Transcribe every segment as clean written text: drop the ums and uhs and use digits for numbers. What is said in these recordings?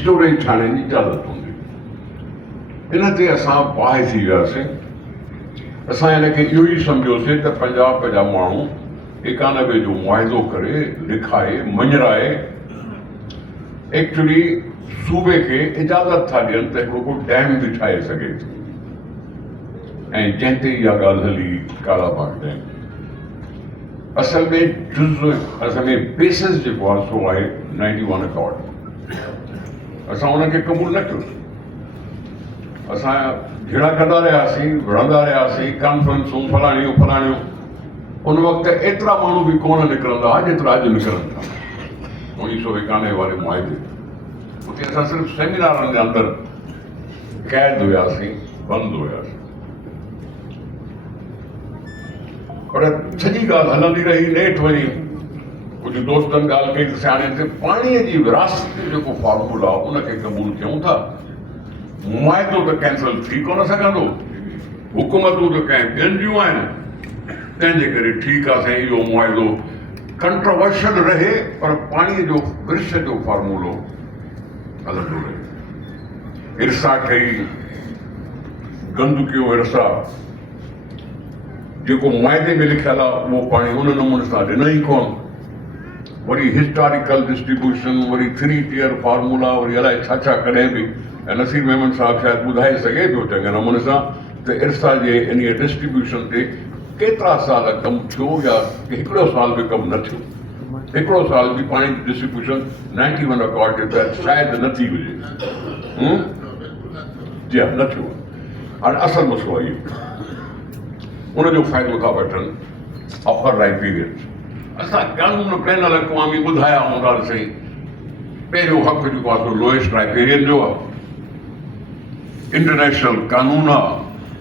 स्टोरेज ठाणे जी इजाज़त हूंदी। इन ते असां बाहि थी वियासीं। असां हिनखे इहो ई सम्झोसीं त पंजाब जा माण्हू 91 जो मुआइदो करे लिखाए मञराए एक्चुअली सूबे खे इजाज़त था ॾियनि त हिकिड़ो को डैम बि ठाहे सघे थो, ऐं जंहिं ते इहा ॻाल्हि हली कालाबाग डैम। असल में बेसिस जेको आहे सो आहे 91 अकॉर्ड। असां उनखे क़बूल न कयोसीं। असां झेड़ा कंदा रहियासीं, विढ़ंदा रहियासीं, कॉन्फ्रेंसूं फलाणियूं फलाणियूं। उन वक़्तु एतिरा माण्हू बि कोन निकिरंदा हुआ जेतिरा अॼु निकिरनि था 1991 वारे मुआइदे। उते असां सिर्फ़ु सेमिनारनि जे अंदरि क़ैद हुयासीं, बंदि हुयासीं। पर सॼी ॻाल्हि हलंदी रही। नेठि वञी कुझु दोस्तनि ॻाल्हि कई त सियाणे ते पाणीअ जी विरासत जो जेको फॉर्मूला उनखे क़बूल कयूं था। मुआइदो त कैंसिल थी कोन सघंदो, हुकूमतूं त कंहिं ॿियनि जूं आहिनि। तंहिंजे करे ठीकु आहे साईं, इहो मुआइदो कंट्रोवर्शियल रहे पर पाणीअ जो विर्ष जो फॉर्मूलो हलंदो रहे। इरसा ठही, गंदगियो इरसा जेको मुआइदे में लिखियल आहे उहो पाणी उन नमूने सां ॾिनो ई कोन। Worry historical distribution, worry 3 tier formula, worry अलाए छा छा कॾहिं बि। ऐं नसीर मेमन साहब शायदि ॿुधाए सघे थो चङे नमूने सां त इरसा जे इन डिस्ट्रीब्यूशन ते केतिरा साल कमु थियो या हिकिड़ो साल बि कमु न थियो। हिकिड़ो साल बि पाणी जी डिस्ट्रीब्यूशन 91 अकॉर्ड जे तहत शायदि न थी हुजे। जी हा, न थियो। हाणे असल मसइलो आहे इहो, उनजो फ़ाइदो था वठनि अपर राइपीरियन। असां कानून पैनल अक़वामी ॿुधाया हूंदासीं। पहिरियों हक़ जेको आहे सो लोएस्ट राइपेरियन जो आहे। इंटरनेशनल कानून आहे,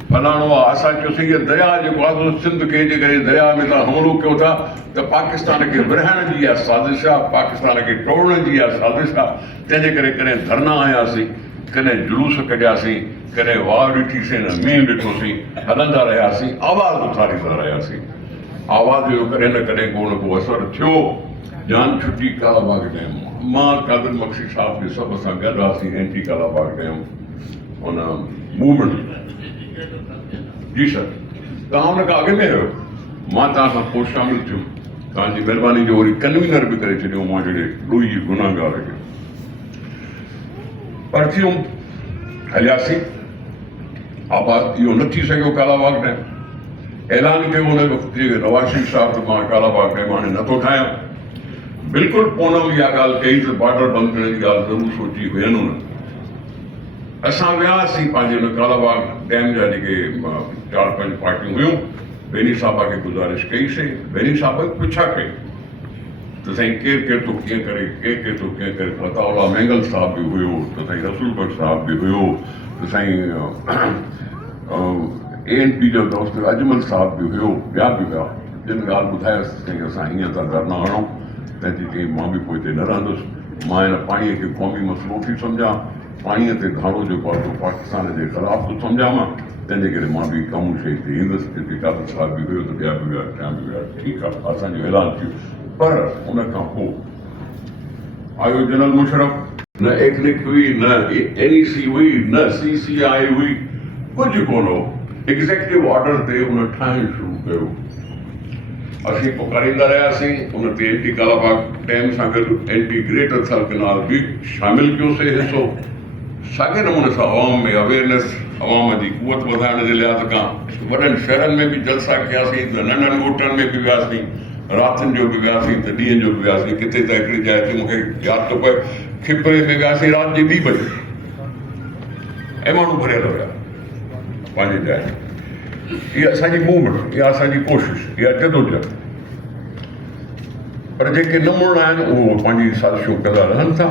फलाणो आहे। असां चयोसीं इहा दरिया जेको आहे सिंध खे जे करे दरिया में तव्हां हमलो कयो था त पाकिस्तान खे विरहाइण जी इहा साज़िश आहे, पाकिस्तान खे टोड़ण जी इहा साज़िश आहे। तंहिंजे करे कॾहिं धरना हयासीं, कॾहिं जुलूस कढियासीं, कॾहिं वार ॾिठीसीं, न मींहुं ॾिठोसीं, हलंदा रहियासीं, आवाज़ उथारींदा रहियासीं। आवाज़ जो कॾहिं न कॾहिं को न को असरु थियो। जान छुटी कालाबाग डैम। मां कादिर बख्शी साहब जे सभु असां गॾु हुआसीं एंटी कालाबाग डैम उन मूवमेंट। जी सर, तव्हां हुन खां अॻु में आहियो, मां तव्हां सां पोइ शामिलु थियुमि। तव्हांजी महिरबानी जो वरी कन्वीनर बि करे छॾियो मां जहिड़े ॾोही गुनाहगार खे। पर थियूं हलियासीं। आबाद इहो न थी सघियो कालाबाग डैम। ऐलान कयो हुन वक़्त जे रवाशी साहब त मां कालाबाग डैम हाणे नथो ठाहियां। बिल्कुलु पूनम इहा ॻाल्हि कई त बॉर्डर बंदि करण जी ॻाल्हि ज़रूरु सोची हुयनि हुन। असां वियासीं पंहिंजे हुन कालाबाग डैम जा जेके 4-5 पार्टियूं हुयूं। बेनी साहबा खे गुज़ारिश कईसीं। बेनी साहब पुछा कई त साईं केरु केरु थो कीअं करे, केरु केरु थो कीअं करे। फताउल्ला मैंगल साहब बि हुयो, त साईं रसूल भट्ट साहब बि हुयो, त साईं ANP जो दोस्त अजमल साहब बि हुयो, ॿिया बि हुआ। जिन ॻाल्हि ॿुधायसि साईं असां हीअं था धरना हणूं, तंहिंजी चई मां बि पोइ हिते न रहंदुसि। मां हिन पाणीअ खे क़ौमी मसइलो थी सम्झां, पाणीअ ते धाड़ो जेको आहे पाकिस्तान जे ख़िलाफ़ थो सम्झां मां। तंहिंजे करे मां बि कमु शइ ते ईंदुसि। जिते कादिर साहब बि हुयो त ॿिया बि हुआ, ॿिया बि हुआ। ठीकु आहे, असांजो ऐलान थियो। पर उन खां पोइ आयो जनरल मुशरफ। न एथनिक हुई, न NEC हुई, न CCI हुई, कुझु कोन हो। एग्ज़ेक्टिव ऑर्डर ते उन ठाहिणु शुरू कयो। असीं पुकारींदा रहियासीं। उन ते एंटी कालाबाग डैम सां गॾु एंटी ग्रेटर थल कैनाल बि शामिलु कयोसीं हिसो। साॻे नमूने सां अवाम में अवेयरनेस, अवाम जी क़ुवत वधाइण जे लिहाज़ खां वॾनि शहरनि में बि जलसा कयासीं, त नंढनि ॻोठनि में बि वियासीं, रातिनि जो बि वियासीं, त ॾींहं जो बि वियासीं। किथे त हिकिड़ी जाइ ते मूंखे यादि थो पए, खिपरे में वियासीं राति जे 2 बजे, ऐं माण्हू भरियल हुया पंहिंजी जाइ। इहा असांजी मूवमेंट, इहा असांजी कोशिशि, इहा जदोजहद। पर जेके न मुड़ना आहिनि उहो पंहिंजी साज़िशूं कंदा रहनि था।